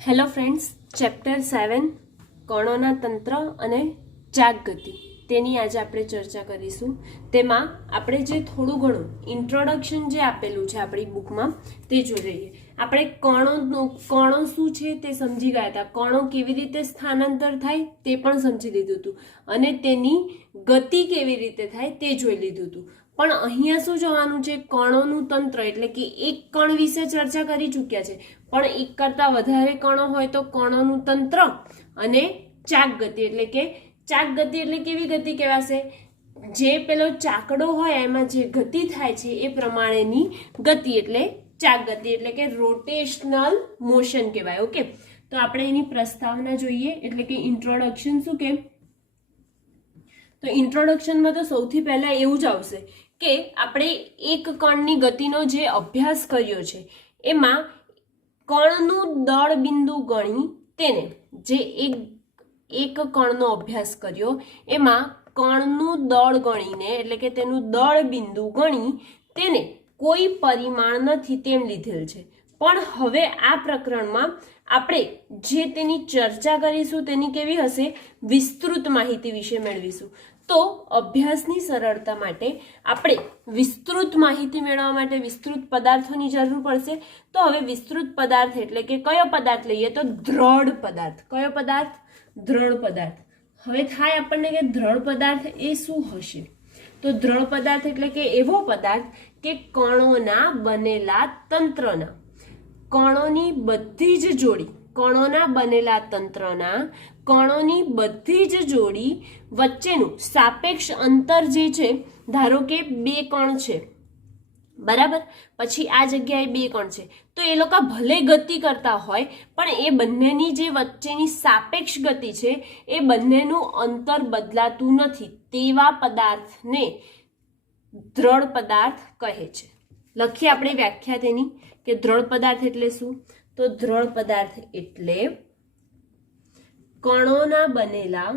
Hello friends, chapter 7 કણોના તંત્ર અને જાગગતિ તેની આજે આપણે ચર્ચા કરીશું. તેમાં આપણે જે થોડું ઘણું ઇન્ટ્રોડક્શન જે આપેલું છે આપણી બુકમાં તે જોઈ લઈએ. આપણે કણો શું છે તે સમજી ગયા હતા, કણો કેવી રીતે સ્થાનાંતર થાય તે પણ સમજી લીધું હતું અને તેની ગતિ કેવી રીતે થાય તે જોઈ લીધું હતું. પણ અહીંયા શું જોવાનું છે, કણોનું તંત્ર એટલે કે એક કણ વિશે ચર્ચા કરી ચૂક્યા છે, પણ એક કરતાં વધારે કણો હોય તો કણોનું તંત્ર અને ચાક ગતિ એટલે કે ચાક ગતિ એટલે કેવી ગતિ કહેવાશે, જે પેલો ચાકડો હોય એમાં જે ગતિ થાય છે એ પ્રમાણેની ગતિ એટલે ચાક ગતિ એટલે કે રોટેશનલ મોશન કહેવાય. ઓકે, તો આપણે એની પ્રસ્તાવના જોઈએ એટલે કે ઇન્ટ્રોડક્શન શું કે, તો ઇન્ટ્રોડક્શનમાં તો સૌથી પહેલા એવું જ આવશે કે આપણે એક કણની ગતિનો જે અભ્યાસ કર્યો છે એમાં કણનું દળ બિંદુ ગણી તેને, જે એક કણનો અભ્યાસ કર્યો એમાં કણનું દળ ગણીને એટલે કે તેનું દળ બિંદુ ગણી તેને કોઈ પરિમાણ નથી તેમ લીધેલ છે. પણ હવે આ પ્રકરણમાં આપણે જે તેની ચર્ચા કરીશું તેની કેવી હશે, વિસ્તૃત માહિતી વિશે મેળવીશું. તો અભ્યાસની સરળતા માટે આપણે વિસ્તૃત માહિતી મેળવવા માટે વિસ્તૃત પદાર્થોની જરૂર પડશે. તો હવે વિસ્તૃત પદાર્થ એટલે કે કયો પદાર્થ લઈએ, તો દ્રઢ પદાર્થ. કયો પદાર્થ? દ્રઢ પદાર્થ. હવે થાય આપણને કે દ્રઢ પદાર્થ એ શું હશે, તો દ્રઢ પદાર્થ એટલે કે એવો પદાર્થ કે કણોના બનેલા તંત્રના, કણોની બધી જ જોડી, કણોના બનેલા તંત્રના કણોની બધી જ જોડી વચ્ચેનું સાપેક્ષ અંતર જે છે, ધારો કે બે કણ છે, બરાબર, પછી આ જગ્યાએ બે કણ છે, તો એ લોકો ભલે ગતિ કરતા હોય પણ એ બંનેની જે વચ્ચેની સાપેક્ષ ગતિ છે એ બંનેનું અંતર બદલાતું નથી, તેવા પદાર્થને દ્રઢ પદાર્થ કહે છે. લખીએ આપણે વ્યાખ્યા તેની કે દ્રઢ પદાર્થ એટલે શું, તો દ્રઢ પદાર્થ એટલે કણોના બનેલા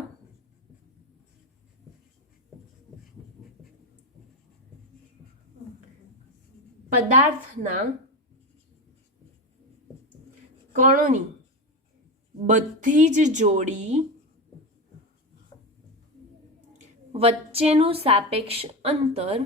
પદાર્થના કણોની બધી જ જોડી વચ્ચેનું સાપેક્ષ અંતર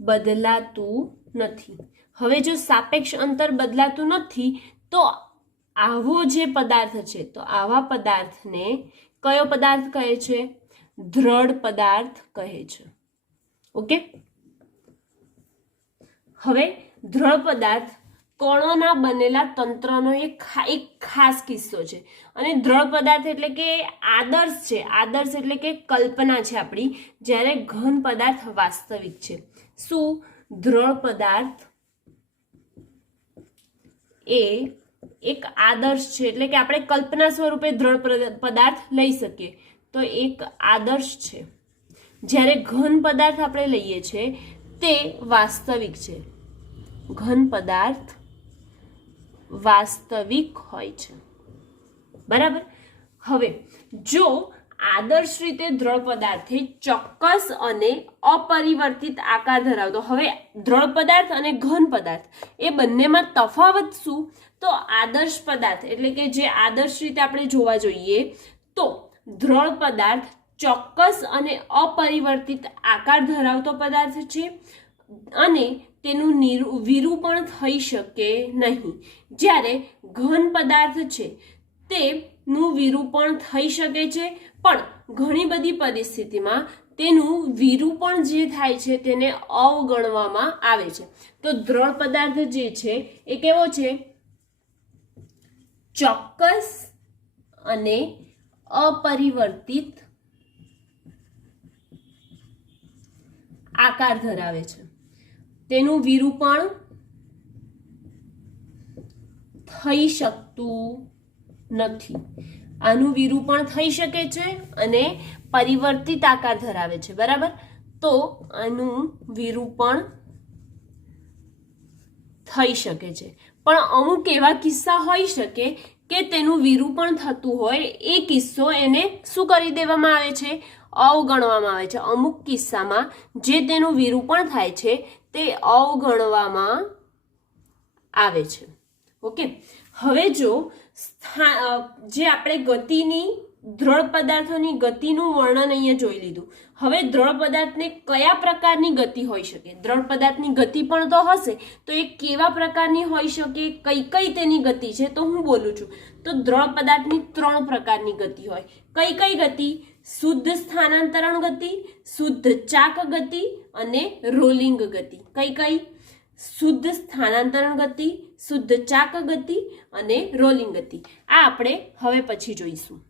બદલાતું નથી. હવે જો સાપેક્ષ અંતર બદલાતું નથી તો આવો જે પદાર્થ છે, તો આવા પદાર્થને કયો પદાર્થ કહે છે, દ્રઢ પદાર્થ કહે છે. ઓકે, હવે દ્રઢ પદાર્થ કણોના બનેલા તંત્રનો એક ખાસ કિસ્સો છે. અને દ્રઢ પદાર્થ એટલે કે આદર્શ છે, આદર્શ એટલે કે કલ્પના છે આપણી, જ્યારે ઘન પદાર્થ વાસ્તવિક છે. શું? દ્રઢ પદાર્થ એ એક આદર્શ છે એટલે કે આપણે કલ્પના સ્વરૂપે દ્રઢ પદાર્થ લઈ શકીએ, તો એક આદર્શ છે. જ્યારે ઘન પદાર્થ આપણે લઈએ છીએ તે વાસ્તવિક છે, ઘન પદાર્થ વાસ્તવિક હોય છે, બરાબર. હવે જો આદર્શ રીતે દ્રઢ પદાર્થ ચોક્કસ અને અપરિવર્તિત આકાર ધરાવતો, હવે દ્રઢ પદાર્થ અને ઘન પદાર્થ એ બંનેમાં તફાવત શું, તો આદર્શ પદાર્થ એટલે કે જે આદર્શ રીતે આપણે જોવા જોઈએ તો દ્રઢ પદાર્થ ચોક્કસ અને અપરિવર્તિત આકાર ધરાવતો પદાર્થ છે અને તેનું વિરૂપણ થઈ શકે નહીં. જ્યારે ઘન પદાર્થ છે તેનું વિરૂપણ થઈ શકે છે, પણ ઘણી બધી પરિસ્થિતિમાં તેનું વિરૂપણ જે થાય છે તેને અવગણવામાં આવે છે. તો દ્રઢ પદાર્થ જે છે એ કેવો છે, ચોક્કસ અને અપરિવર્તિત આકાર ધરાવે છે, તેનું વિરૂપણ થઈ શકતું નથી. આનું વિરૂપણ થઈ શકે છે અને પરિવર્તિત આકાર ધરાવે છે, બરાબર. તો આનું વિરૂપણ થઈ શકે છે, પણ અમુક એવા કિસ્સા હોઈ શકે કે તેનું વિરૂપણ થતું હોય, એ કિસ્સો એને શું કરી દેવામાં આવે છે, અવગણવામાં આવે છે. અમુક કિસ્સામાં જે તેનું વિરૂપણ થાય છે તે અવગણવામાં આવે છે. ઓકે, હવે જો જે આપણે ગતિની દ્રઢ પદાર્થોની ગતિનું વર્ણન અહીંયા જોઈ લીધું. હવે દ્રઢ પદાર્થને કયા પ્રકારની ગતિ હોઈ શકે? દ્રઢ પદાર્થની ગતિ પણ તો હશે, તો એ કેવા પ્રકારની હોઈ શકે, કઈ કઈ તેની ગતિ છે? તો હું બોલું છું તો દ્રઢ પદાર્થની 3 પ્રકારની ગતિ હોય. કઈ કઈ ગતિ? શુદ્ધ સ્થાનાંતરણ ગતિ, શુદ્ધ ચાક ગતિ અને રોલિંગ ગતિ. કઈ કઈ? શુદ્ધ સ્થાનાંતરણ ગતિ, શુદ્ધ ચાક ગતિ અને રોલિંગ ગતિ. આ આપણે હવે પછી જોઈશું.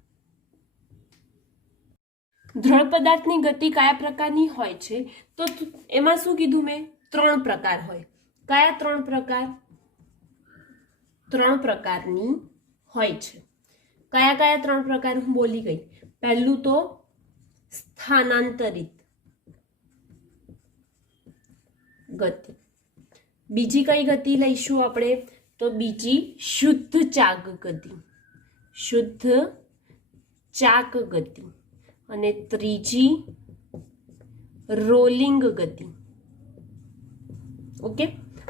દ્રઢ પદાર્થની ગતિ કયા પ્રકારની હોય છે? તો એમાં શું કીધું મેં? 3 પ્રકાર હોય. કયા 3 પ્રકાર? 3 પ્રકારની હોય છે. કયા કયા 3 પ્રકાર હું બોલી ગઈ. પહેલું તો સ્થાનાંતરિત ગતિ. બીજી કઈ ગતિ લઈશું આપણે? તો બીજી શુદ્ધ ચાક ગતિ, શુદ્ધ ચાક ગતિ. અને ત્રીજી રોલિંગ ગતિ. ઓકે,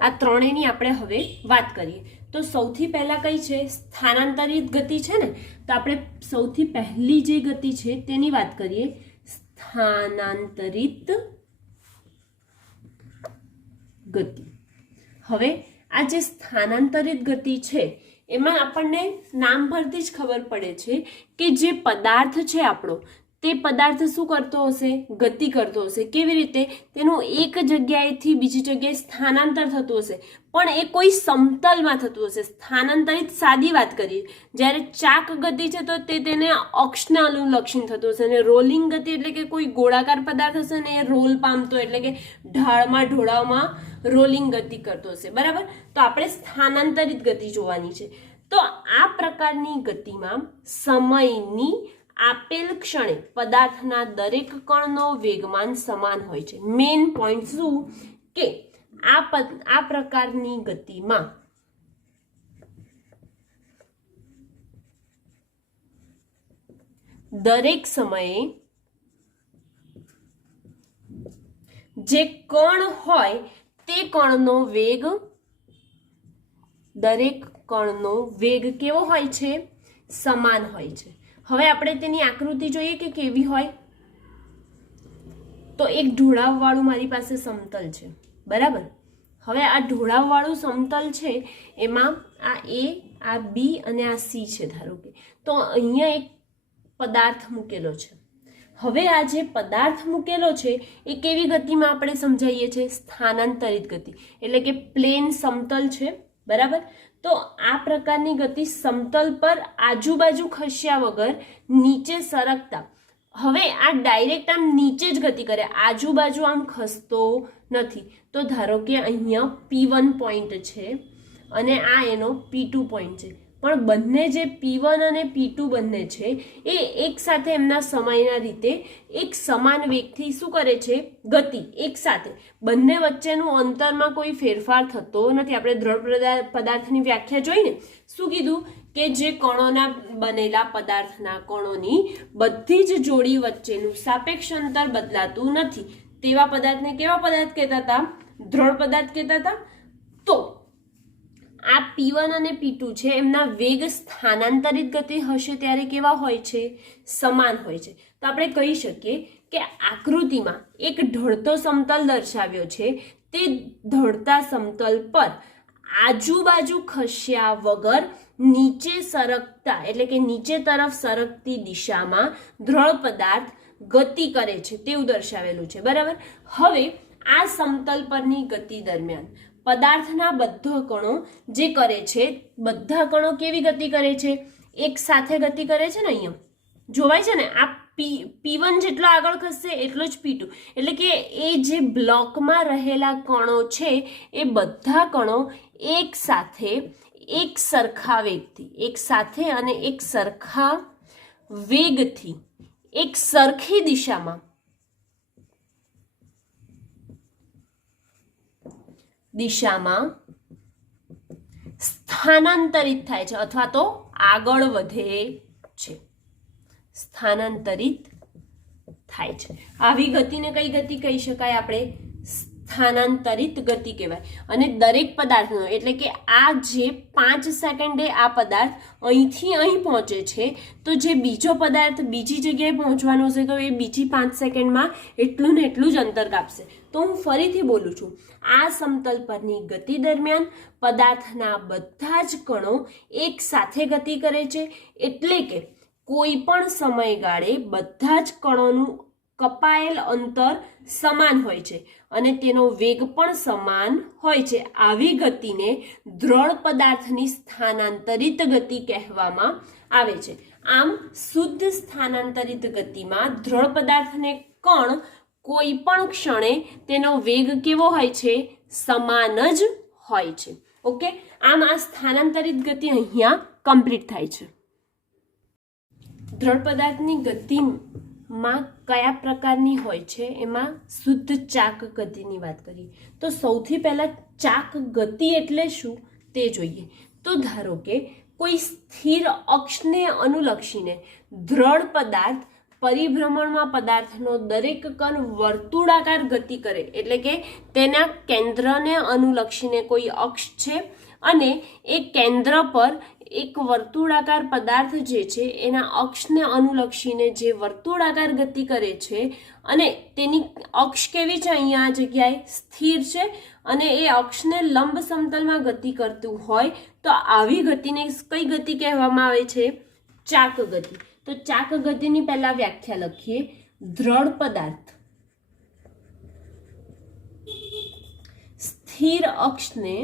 આ ત્રણેયની આપણે હવે વાત કરીએ. તો સૌથી પહેલા કઈ છે? સ્થાનાંતરિત ગતિ છે ને, તો આપણે સૌથી પહેલી જે ગતિ છે તેની વાત કરીએ. સ્થાનાંતરિત ગતિ. હવે આ જે સ્થાનાંતરિત ગતિ છે એમાં આપણને નામ પરથી જ ખબર પડે છે કે જે પદાર્થ છે આપણો, તે પદાર્થ શું કરતો હશે? ગતિ કરતો હશે. કેવી રીતે? તેનું એક જગ્યાએથી બીજી જગ્યાએ સ્થાનાંતર થતું હશે, પણ એ કોઈ સમતલમાં થતું હશે. સ્થાનાંતરિત સાદી વાત કરીએ. જ્યારે ચાક ગતિ છે તો તે તેને અક્ષને અનુલક્ષીને થતું હશે, અને રોલિંગ ગતિ એટલે કે કોઈ ગોળાકાર પદાર્થ હશે ને એ રોલ પામતો, એટલે કે ઢાળમાં ઢોળાવમાં રોલિંગ ગતિ કરતો હશે. બરાબર? તો આપણે સ્થાનાંતરિત ગતિ જોવાની છે. તો આ પ્રકારની ગતિમાં સમયની આપેલ ક્ષણે પદાર્થના દરેક કણનો વેગમાન સમાન હોય છે. મેઇન પોઈન્ટ શું કે આ પ્રકારની ગતિમાં દરેક સમયે જે કણ હોય તે કણનો વેગ, દરેક કણનો વેગ કેવો હોય છે? સમાન હોય છે. હવે આપણે તેની આકૃતિ જોઈએ કે કેવી હોય. તો એક ઢોળાવવાળું મારી પાસે સમતલ છે. બરાબર? હવે આ ઢોળાવવાળું સમતલ છે એમાં આ A, આ B અને આ C છે ધારો કે. તો અહીંયા એક પદાર્થ મૂકેલો છે. હવે આ જે પદાર્થ મૂકેલો છે એ કેવી ગતિમાં આપણે સમજાવીએ છીએ? સ્થાનાંતરિત ગતિ, એટલે કે પ્લેન સમતલ છે. બરાબર? તો આ પ્રકારની ગતિ સમતલ પર આજુબાજુ ખસ્યા વગર નીચે સરકતા. હવે આ ડાયરેક્ટ આમ નીચે જ ગતિ કરે, આજુબાજુ આમ ખસતો નથી. તો ધારો કે અહીંયા P1 પોઈન્ટ છે અને આ એનો P2 પોઈન્ટ છે, પણ બંને જે P1 અને P2 બંને છે એ એક સાથે એમના સમયના રીતે એક સમાન વેગથી શું કરે છે? ગતિ એક સાથે. બંને વચ્ચેનું અંતરમાં કોઈ ફેરફાર થતો નથી. આપણે દ્રઢ પદાર્થની વ્યાખ્યા જોઈને શું કીધું કે જે કણોના બનેલા પદાર્થના કણોની બધી જ જોડી વચ્ચેનું સાપેક્ષ અંતર બદલાતું નથી. તેવા પદાર્થને કેવા પદાર્થ કહેતા હતા? દ્રઢ પદાર્થ કહેતા હતા. તો આ P1 અને P2 છે એમના વેગ સ્થાનાંતરિત ગતિ હશે ત્યારે કેવા હોય છે? સમાન હોય છે. તો આપણે કહી શકીએ કે આકૃતિમાં એક ઢળતો સમતલ દર્શાવ્યો છે. તે ઢળતા સમતલ પર આજુબાજુ ખસ્યા વગર નીચે સરકતા, એટલે કે નીચે તરફ સરકતી દિશામાં દ્રઢ પદાર્થ ગતિ કરે છે તેવું દર્શાવેલું છે. બરાબર? હવે આ સમતલ પરની ગતિ દરમિયાન પદાર્થના બધા કણો જે કરે છે, બધા કણો કેવી ગતિ કરે છે? એક સાથે ગતિ કરે છે ને. અહીંયા જોવાય છે ને, આ P1 જેટલો આગળ ખસશે એટલો જ P2, એટલે કે એ જે બ્લોકમાં રહેલા કણો છે એ બધા કણો એક સાથે એક સરખા વેગથી, એક સાથે અને એક સરખા વેગથી એક સરખી દિશામાં સ્થાનાંતરિત થાય છે અથવા તો આગળ વધે છે. સ્થાનાંતરિત થાય છે. આવી ગતિને કઈ ગતિ કહી શકાય? આપણે સ્થાનાંતરિત ગતિ કહેવાય. અને દરેક પદાર્થનો એટલે કે આ જે 5 સેકન્ડે આ પદાર્થ અહીંથી અહીં પહોંચે છે, તો જે બીજો પદાર્થ બીજી જગ્યાએ પહોંચવાનો છે તો એ બીજી 5 સેકન્ડમાં એટલું ને એટલું જ અંતર કાપશે. તો હું ફરીથી બોલું છું, આ સમતલ પરની ગતિ દરમિયાન પદાર્થના બધા જ કણો એક સાથે ગતિ કરે છે. એટલે કે કોઈ પણ સમયગાળે બધા જ કણોનું કપાયેલ અંતર સમાન હોય છે અને તેનો વેગ પણ સમાન હોય છે. આવી ગતિને દ્રઢ પદાર્થની સ્થાનાંતરિત ગતિ કહેવામાં આવે છે. આમ શુદ્ધ સ્થાનાંતરિત ગતિમાં દ્રઢ પદાર્થને કણ કોઈ પણ ક્ષણે તેનો વેગ કેવો હોય છે? સમાન જ હોય છે. ઓકે, આમ આ સ્થાનાંતરિત ગતિ અહીંયા કમ્પ્લીટ થાય છે. દ્રઢ પદાર્થની ગતિમાં કયા પ્રકારની હોય છે? એમાં શુદ્ધ ચાક ગતિની વાત કરીએ તો સૌથી પહેલા ચાક ગતિ એટલે શું તે જોઈએ. તો ધારો કે કોઈ સ્થિર અક્ષને અનુલક્ષીને દ્રઢ પદાર્થ પરિભ્રમણમાં પદાર્થનો દરેક કણ વર્તુળાકાર ગતિ કરે. એટલે કે તેના કેન્દ્રને અનુલક્ષીને કોઈ અક્ષ છે અને એ કેન્દ્ર પર એક વર્તુળાકાર પદાર્થ જે છે એના અક્ષને અનુલક્ષીને જે વર્તુળાકાર ગતિ કરે છે અને તેની અક્ષ કેવી છે? અહીંયા આ જગ્યાએ સ્થિર છે અને એ અક્ષને લંબ સમતલમાં ગતિ કરતું હોય તો આવી ગતિને કઈ ગતિ કહેવામાં આવે છે? ચાક ગતિ. તો ચાક ગતિની પહેલા વ્યાખ્યા લખીએ. દ્રઢ પદાર્થ સ્થિર અક્ષને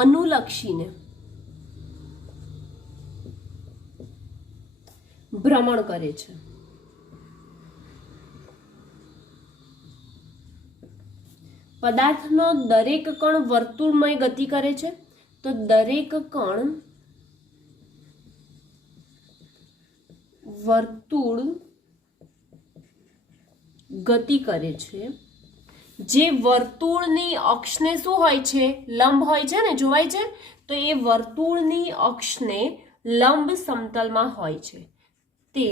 અનુલક્ષીને ભ્રમણ કરે છે. પદાર્થનો દરેક કણ વર્તુળમય ગતિ કરે છે. તો દરેક કણ વર્તુળ ગતિ કરે છે. જે વર્તુળની અક્ષને શું હોય છે? લંબ હોય છે ને, જોવાય છે. તો એ વર્તુળની અક્ષને લંબ સમતલમાં હોય છે. તે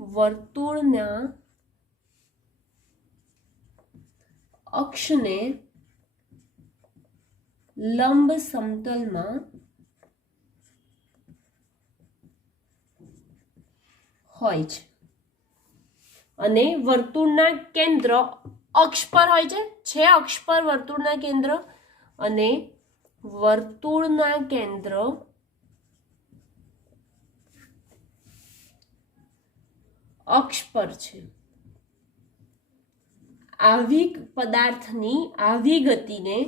વર્તુળના અક્ષને લંબ સમતલમાં હોય છે અને વર્તુળના કેન્દ્ર અક્ષ પર હોય છે. અક્ષ પર વર્તુળના કેન્દ્ર અને વર્તુળના કેન્દ્ર અક્ષ પર છે. આવી પદાર્થની આવી ગતિને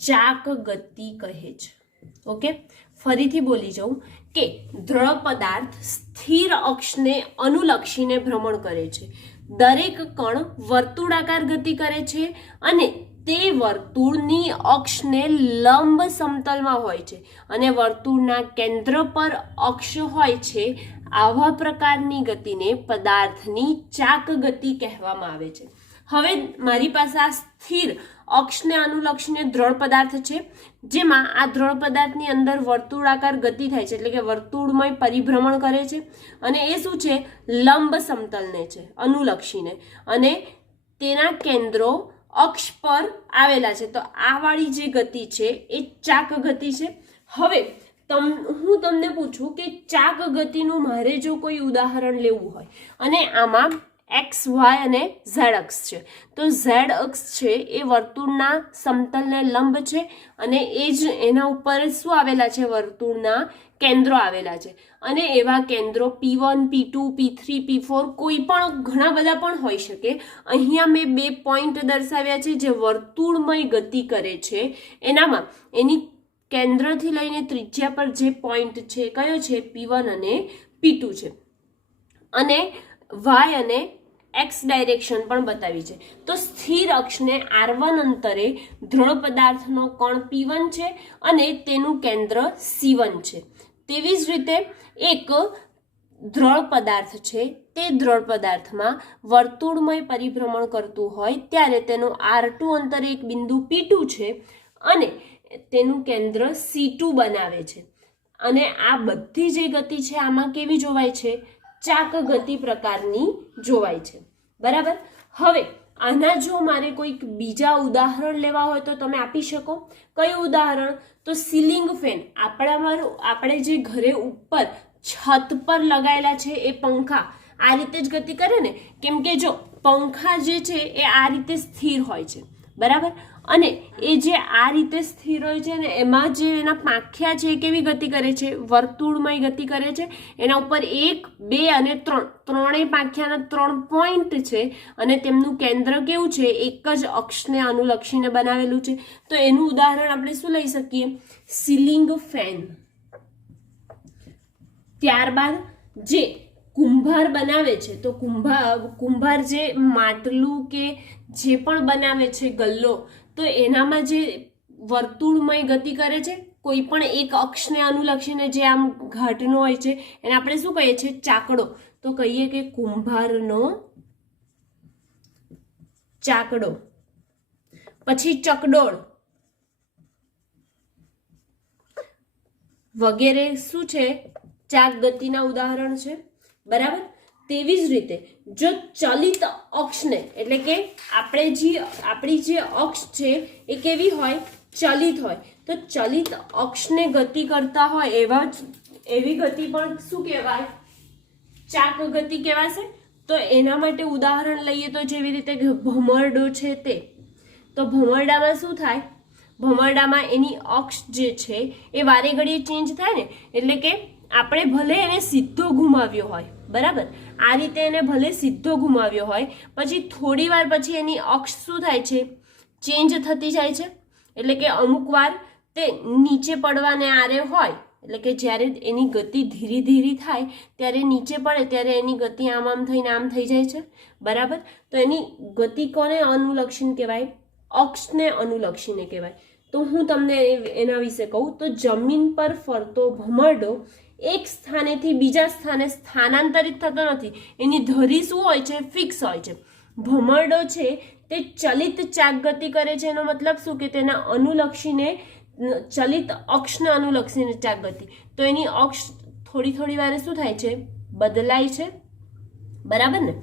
ચાક ગતિ કહે છે. ઓકે, ફરીથી બોલી જાઉં કે દ્રઢ પદાર્થ સ્થિર અક્ષને અનુલક્ષીને ભ્રમણ કરે છે. દરેક કણ વર્તુળાકાર ગતિ કરે છે અને તે વર્તુળની અક્ષને લંબ સમતલમાં હોય છે અને વર્તુળના કેન્દ્ર પર અક્ષ હોય છે. આવા પ્રકારની ગતિને પદાર્થની ચાક ગતિ કહેવામાં આવે છે. હવે મારી પાસે આ સ્થિર અક્ષને અનુલક્ષીને દ્રઢ પદાર્થ છે, જેમાં આ દ્રઢ પદાર્થની અંદર વર્તુળાકાર ગતિ થાય છે. એટલે કે વર્તુળમય પરિભ્રમણ કરે છે અને એ શું છે? લંબ સમતલને છે અનુલક્ષીને અને તેના કેન્દ્રો અક્ષ પર આવેલા છે. તો આ વાળી જે ગતિ છે એ ચાક ગતિ છે. હવે હું તમને પૂછું કે ચાક ગતિનું મારે જો કોઈ ઉદાહરણ લેવું હોય અને આમાં એક્સ, વાય અને ઝેડ અક્ષ છે, તો ઝેડ અક્ષ છે એ વર્તુળના સમતલને લંબ છે અને એ જ એના ઉપર શું આવેલા છે? વર્તુળના કેન્દ્રો આવેલા છે. અને એવા કેન્દ્રો P1, P2, P3, P4 કોઈ પણ ઘણા બધા પણ હોઈ શકે. અહીંયા મેં 2 પોઈન્ટ દર્શાવ્યા છે જે વર્તુળમય ગતિ કરે છે. એનામાં એની કેન્દ્રથી લઈને ત્રિજ્યા પર જે પોઈન્ટ છે કયો છે? P1 અને P2 છે. અને વાય અને એક્સ ડાયરેક્શન પણ બતાવી છે. તો સ્થિર અક્ષને R1 અંતરે દ્રઢ પદાર્થનો કણ P1 છે અને તેનું કેન્દ્ર C1 છે. તેવી જ રીતે એક દ્રઢ પદાર્થ છે, તે દ્રઢ પદાર્થમાં વર્તુળમય પરિભ્રમણ કરતું હોય ત્યારે તેનું R2 અંતરે એક બિંદુ P2 છે અને તેનું કેન્દ્ર C2 બનાવે છે. અને આ બધી જે ગતિ છે આમાં કેવી જોવાય છે? ચાક ગતિ પ્રકારની જોવાય છે, બરાબર. હવે આના જો મારે કોઈક બીજા ઉદાહરણ લેવા હોય તો તમે આપી શકો. કયું ઉદાહરણ? તો સીલિંગ ફેન. આપણે જે ઘરે ઉપર છત પર લગાયેલા છે એ પંખા આ રીતે જ ગતિ કરે ને, કેમ કે જો પંખા જે છે એ આ રીતે સ્થિર હોય છે, બરાબર. અને એ જે આ રીતે સ્થિર હોય છે ને એમાં જે એના પાંખિયા છે એ કેવી ગતિ કરે છે? વર્તુળમય ગતિ કરે છે. એના ઉપર 1, 2 અને 3 ત્રણેય પાંખિયાના 3 પોઈન્ટ છે અને તેમનું કેન્દ્ર કેવું છે? એક જ અક્ષને અનુલક્ષીને બનાવેલું છે. તો એનું ઉદાહરણ આપણે શું લઈ શકીએ? Ceiling fan. ત્યારબાદ જે કુંભાર બનાવે છે તો કુંભાર જે માટલું કે જે પણ બનાવે છે ગલ્લો, તો એનામાં જે વર્તુળમય ગતિ કરે છે કોઈ પણ એક અક્ષને અનુલક્ષીને જે આમ ઘાટનો હોય છે એને આપણે શું કહીએ છીએ? ચાકડો. તો કહીએ કે કુંભારનો ચાકડો. પછી ચકડોળ વગેરે શું છે? ચાક ગતિના ઉદાહરણ છે, બરાબર. તેવી જ રીતે જો ચલિત અક્ષને, એટલે કે આપણી જે અક્ષ છે એ કેવી હોય? ચલિત હોય. તો ચલિત અક્ષને ગતિ કરતા હોય એવી ગતિ પણ શું કહેવાય? ચાક ગતિ કહેવાશે. તો એના માટે ઉદાહરણ લઈએ તો જેવી રીતે ભમરડો છે તે. તો ભમરડામાં શું થાય? ભમરડામાં એની અક્ષ જે છે એ વારે ઘડીએ ચેન્જ થાય ને, એટલે કે આપણે ભલે એને સીધો ઘુમાવ્યો હોય, બરાબર, આ રીતે એને ભલે સીધો ઘુમાવ્યો હોય, પછી થોડી વાર પછી એની અક્ષ શું થાય છે? ચેન્જ થતી જાય છે. એટલે કે અમુક વાર તે નીચે પડવાને આરે હોય, એટલે કે જ્યારે એની ગતિ ધીરી ધીરી થાય ત્યારે નીચે પડે ત્યારે એની ગતિ આમ થઈને આમ થઈ જાય છે, બરાબર. તો એની ગતિ કોને અનુલક્ષીને કહેવાય? અક્ષને અનુલક્ષીને કહેવાય. તો હું તમને એના વિશે કહું તો જમીન પર ફરતો ભમરડો એક સ્થાનેથી બીજા સ્થાને સ્થાનાંતરિત થતો નથી. એની ધરી શું હોય છે? ફિક્સ હોય છે. ભમરડો છે તે ચલિત ચાક ગતિ કરે છે. એનો મતલબ શું? કે તેના અનુલક્ષીને ચલિત અક્ષને અનુલક્ષીને ચાક ગતિ. તો એની અક્ષ થોડી વારે શું થાય છે? બદલાય છે, બરાબર ને.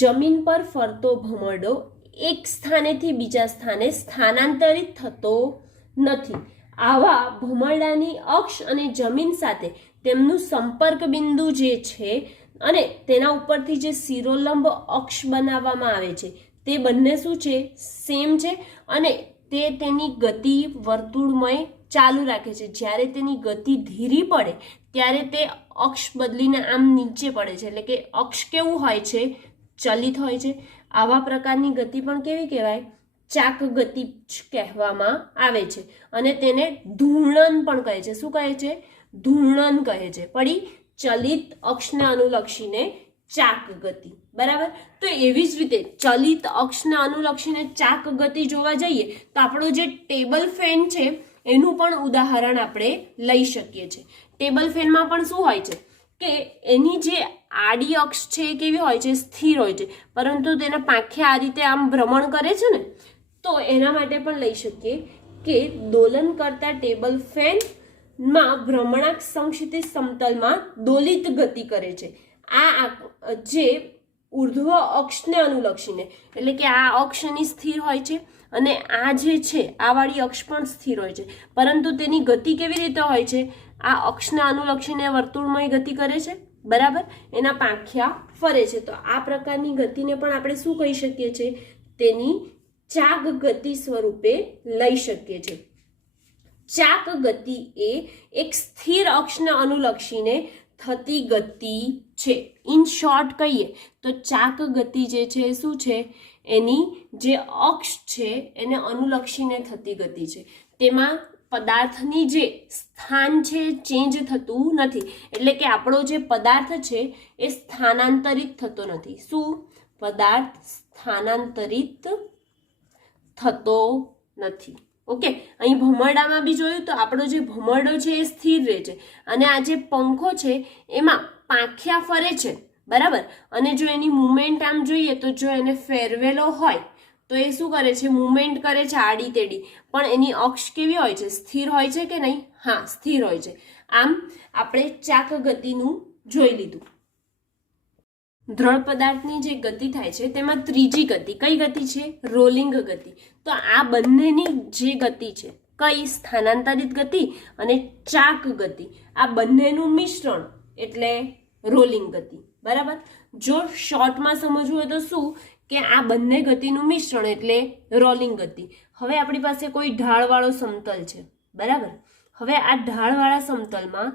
જમીન પર ફરતો ભમરડો એક સ્થાનેથી બીજા સ્થાને સ્થાનાંતરિત થતો નથી. આવા ભમરડાની અક્ષ અને જમીન સાથે તેમનું સંપર્ક બિંદુ જે છે અને તેના ઉપરથી જે શિરોલંબ અક્ષ બનાવવામાં આવે છે તે બંને શું છે? સેમ છે. અને તે તેની ગતિ વર્તુળમય ચાલુ રાખે છે. જ્યારે તેની ગતિ ધીરી પડે ત્યારે તે અક્ષ બદલીને આમ નીચે પડે છે, એટલે કે અક્ષ કેવું હોય છે? ચલિત હોય છે. આવા પ્રકારની ગતિ પણ કેવી કહેવાય? ચાક ગતિ કહેવામાં આવે છે. અને તેને ધૂર્ણન પણ કહે છે. શું કહે છે? ધૂર્ણન કહે છે. પડી ચલિત અક્ષને અનુલક્ષીને ચાક ગતિ, બરાબર. તો એવી જ રીતે ચલિત અક્ષને અનુલક્ષીને ચાક ગતિ જોવા જઈએ તો આપણો જે ટેબલ ફેન છે એનું પણ ઉદાહરણ આપણે લઈ શકીએ છીએ. ટેબલ ફેનમાં પણ શું હોય છે કે એની જે આડી અક્ષ છે એ કેવી હોય છે? સ્થિર હોય છે. પરંતુ તેના પાંખિયા આ રીતે આમ ભ્રમણ કરે છે ને, તો એના માટે પણ લઈ શકીએ કે દોલન કરતા ટેબલ ફેનમાં ભ્રમણાંક સમક્ષિતિજ સમતલમાં દોલિત ગતિ કરે છે. આ જે ઉર્ધ્વ અક્ષને અનુલક્ષીને, એટલે કે આ અક્ષ એની સ્થિર હોય છે અને આ જે છે આ વાળી અક્ષ પણ સ્થિર હોય છે, પરંતુ તેની ગતિ કેવી રીતે હોય છે? આ અક્ષને અનુલક્ષીને વર્તુળમય ગતિ કરે છે, બરાબર. એના પાંખિયા ફરે છે. તો આ પ્રકારની ગતિને પણ આપણે શું કહી શકીએ છીએ? તેની ચાક ગતિ સ્વરૂપે લઈ શકીએ છીએ. ચાક ગતિ એ એક સ્થિર અક્ષને અનુલક્ષીને થતી ગતિ છે. ઇન શોર્ટ કહીએ તો ચાક ગતિ જે છે શું છે? એની જે અક્ષ છે એને અનુલક્ષીને થતી ગતિ છે. તેમાં પદાર્થની જે સ્થાન છે ચેન્જ થતું નથી, એટલે કે આપણો જે પદાર્થ છે એ સ્થાનાંતરિત થતો નથી. શું? પદાર્થ સ્થાનાંતરિત થતો નથી. ઓકે. અહીં ભમરડામાં બી જોયું તો આપણો જે ભમરડો છે એ સ્થિર રહે છે અને આ જે પંખો છે એમાં પાંખિયા ફરે છે, બરાબર. અને જો એની મુવમેન્ટ આમ જોઈએ તો જો એને ફેરવેલો હોય તો એ શું કરે છે? મુવમેન્ટ કરે છે આડી તેડી, પણ એની અક્ષ કેવી હોય છે? સ્થિર હોય છે કે નહીં? હા, સ્થિર હોય છે. આમ આપણે ચાક ગતિનું જોઈ લીધું. દ્રઢ પદાર્થની જે ગતિ થાય છે તેમાં ત્રીજી ગતિ કઈ ગતિ છે? રોલિંગ ગતિ. તો આ બંનેની જે ગતિ છે, કઈ? સ્થાનાંતરિત ગતિ અને ચાક ગતિ, આ બંનેનું મિશ્રણ એટલે રોલિંગ ગતિ. બરાબર. જો શોર્ટમાં સમજવું હોય તો શું કે આ બંને ગતિનું મિશ્રણ એટલે રોલિંગ ગતિ. હવે આપણી પાસે કોઈ ઢાળવાળો સમતલ છે. બરાબર. હવે આ ઢાળવાળા સમતલમાં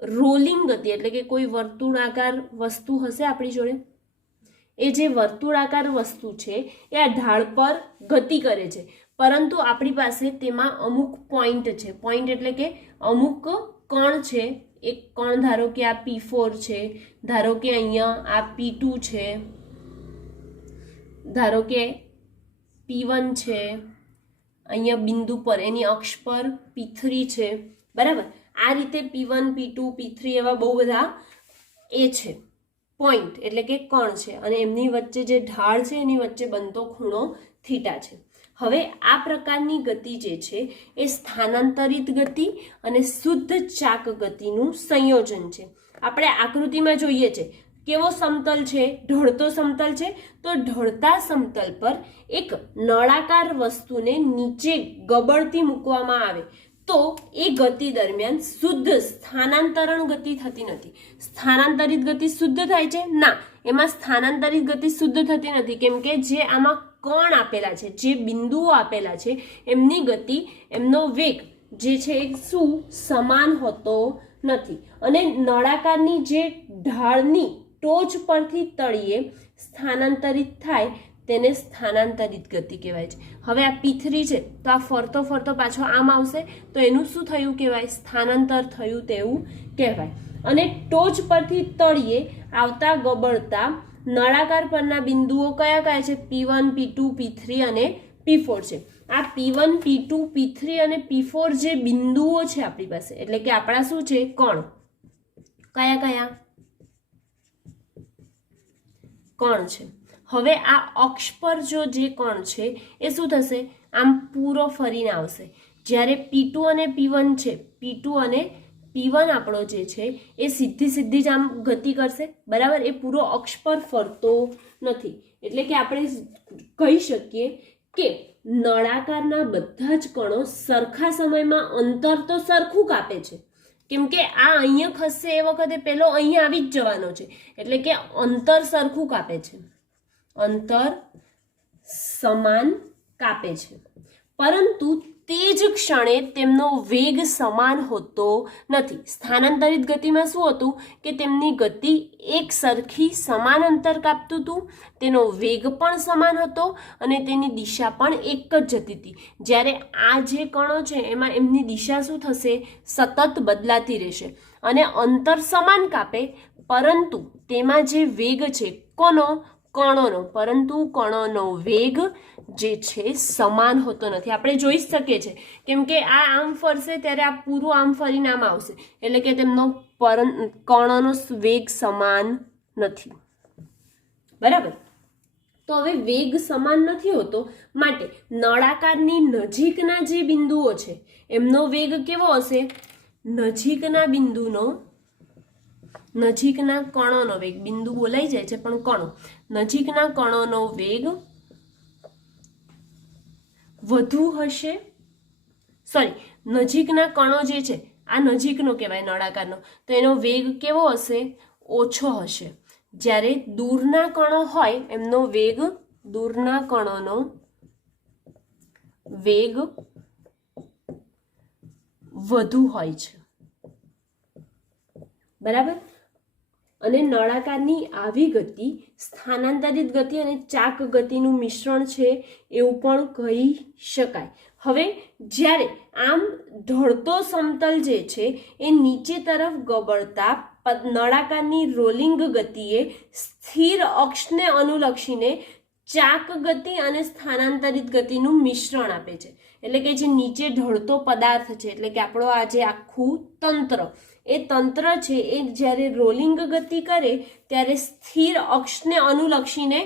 રોલિંગ ગતિ એટલે કે કોઈ વર્તુળાકાર વસ્તુ હશે આપણી જોડે. એ જે વર્તુળાકાર વસ્તુ છે એ આ ઢાળ પર ગતિ કરે છે, પરંતુ આપણી પાસે તેમાં અમુક પોઈન્ટ છે. પોઈન્ટ એટલે કે અમુક કણ છે. એક કણ ધારો કે આ P4 છે, ધારો કે અહીંયા આ P2 છે, ધારો કે P1 છે, અહીંયા બિંદુ પર એની અક્ષ પર P3 છે. બરાબર. આ રીતે P1 P2 P3 એવા બહુ બધા એ છે પોઈન્ટ એટલે કે કણ છે, અને એમની વચ્ચે જે ઢાળ છે એની વચ્ચે બનતો ખૂણો થીટા છે. હવે આ પ્રકારની ગતિ જે છે એ સ્થાનાંતરિત ગતિ અને શુદ્ધ ચાક ગતિનું સંયોજન છે. આપણે આકૃતિમાં જોઈએ છે કેવો સમતલ છે? ઢળતો સમતલ છે. તો ઢળતા સમતલ પર એક નળાકાર વસ્તુને નીચે ગબડતી મૂકવામાં આવે તો એ ગતિ દરમિયાન શુદ્ધ સ્થાનાંતરણ ગતિ થતી નથી. સ્થાનાંતરિત ગતિ શુદ્ધ થાય છે? ના, એમાં સ્થાનાંતરિત ગતિ શુદ્ધ થતી નથી. કેમ કે જે આમાં કણ આપેલા છે, જે બિંદુઓ આપેલા છે, એમની ગતિ, એમનો વેગ જે છે એ શું સમાન હોતો નથી. અને નળાકારની જે ઢાળની ટોચ પરથી તળિયે સ્થાનાંતરિત થાય તેને સ્થાનાંતરિત ગતિ કહેવાય છે. હવે આ P3 છે તો આ ફરતો ફરતો પાછો આમ આવશે તો એનું શું થયું કહેવાય? સ્થાનાંતર થયું તેવું કહેવાય. અને ટોચ પરથી તળિયે આવતા ગબડતા નળાકાર પરના બિંદુઓ કયા કયા છે? P1 P2 P3 અને P4 છે. આ P1 P2 P3 અને P4 જે બિંદુઓ છે આપણી પાસે, એટલે કે આપણા શું છે? કણ. કયા કયા કણ છે? હવે આ અક્ષ પર જો જે કણ છે એ શું થશે? આમ પૂરો ફરીને આવશે. જ્યારે P2 અને P1 છે, P2 અને P1 આપણો જે છે એ સીધી જ આમ ગતિ કરશે. બરાબર. એ પૂરો અક્ષ પર ફરતો નથી. એટલે કે આપણે કહી શકીએ કે નળાકારના બધા જ કણો સરખા સમયમાં અંતર તો સરખું કાપે છે. કેમ કે આ અહીંયા ખસશે એ વખતે પેલો અહીંયા આવી જ જવાનો છે, એટલે કે અંતર સરખું કાપે છે, અંતર સમાન કાપે છે. પરંતુ તે જ ક્ષણે તેમનો વેગ સમાન હોતો નથી. સ્થાનાંતરિત ગતિમાં શું હતું કે તેમની ગતિ એક સરખી સમાન અંતર કાપતું હતું, તેનો વેગ પણ સમાન હતો અને તેની દિશા પણ એક જ જતી હતી. જ્યારે આ જે કણો છે એમાં એમની દિશા શું થશે? સતત બદલાતી રહેશે અને અંતર સમાન કાપે, પરંતુ તેમાં જે વેગ છે કોનો? કણોનો. પરંતુ કણોનો વેગ જે છે સમાન હોતો નથી. આપણે જોઈ જ શકીએ છીએ કેમ કે આ આમ ફરશે ત્યારે આ પૂરું આમ ફરીને આમ આવશે, એટલે કે તેમનો કણોનો વેગ સમાન નથી. બરાબર. તો હવે વેગ સમાન નથી હોતો, માટે નળાકારની નજીકના જે બિંદુઓ છે એમનો વેગ કેવો હશે? નજીકના બિંદુનો, નજીકના કણોનો વેગ, બિંદુ બોલાઈ જાય છે પણ કણો, નજીકના કણોનો વેગ વધુ હશે. સોરી, નજીકના કણો જે છે આ નજીકનો કહેવાય નળાકારનો, તો એનો વેગ કેવો હશે? ઓછો હશે. જ્યારે દૂરના કણો હોય એમનો વેગ, દૂરના કણોનો વેગ વધુ હોય છે. બરાબર. અને નળાકારની આવી ગતિ સ્થાનાંતરિત ગતિ અને ચાક ગતિનું મિશ્રણ છે એવું પણ કહી શકાય. હવે જ્યારે આમ ઢળતો સમતલ જે છે એ નીચે તરફ ગબડતા નળાકારની રોલિંગ ગતિએ સ્થિર અક્ષને અનુલક્ષીને ચાક ગતિ અને સ્થાનાંતરિત ગતિનું મિશ્રણ આપે છે. એટલે કે જે નીચે ઢળતો પદાર્થ છે, એટલે કે આપણો આ જે આખું તંત્ર, એ તંત્ર છે એ જ્યારે રોલિંગ ગતિ કરે ત્યારે સ્થિર અક્ષને અનુલક્ષીને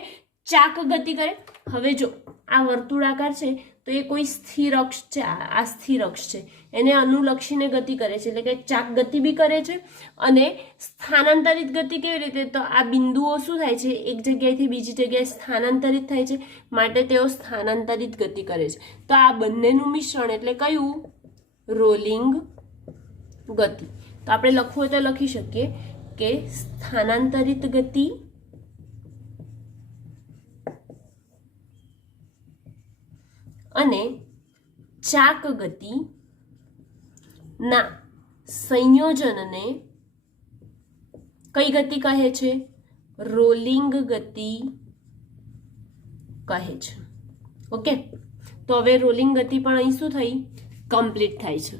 ચાક ગતિ કરે. હવે જો આ વર્તુળાકાર છે તો એ કોઈ સ્થિર અક્ષ છે, આ સ્થિર અક્ષ છે, એને અનુલક્ષીને ગતિ કરે છે, એટલે કે ચાક ગતિ બી કરે છે. અને સ્થાનાંતરિત ગતિ કેવી રીતે, તો આ બિંદુઓ શું થાય છે, એક જગ્યાએથી બીજી જગ્યાએ સ્થાનાંતરિત થાય છે, માટે તેઓ સ્થાનાંતરિત ગતિ કરે છે. તો આ બંનેનું મિશ્રણ એટલે કયું, રોલિંગ ગતિ. તો આપણે લખવું હોય તો લખી શકીએ કે સ્થાનાંતરિત ગતિ અને ચાક ગતિ ના સંયોજનને કઈ ગતિ કહે છે, રોલિંગ ગતિ કહે છે. ઓકે, તો હવે રોલિંગ ગતિ પણ અહીં શું થઈ, કમ્પ્લીટ થાય છે.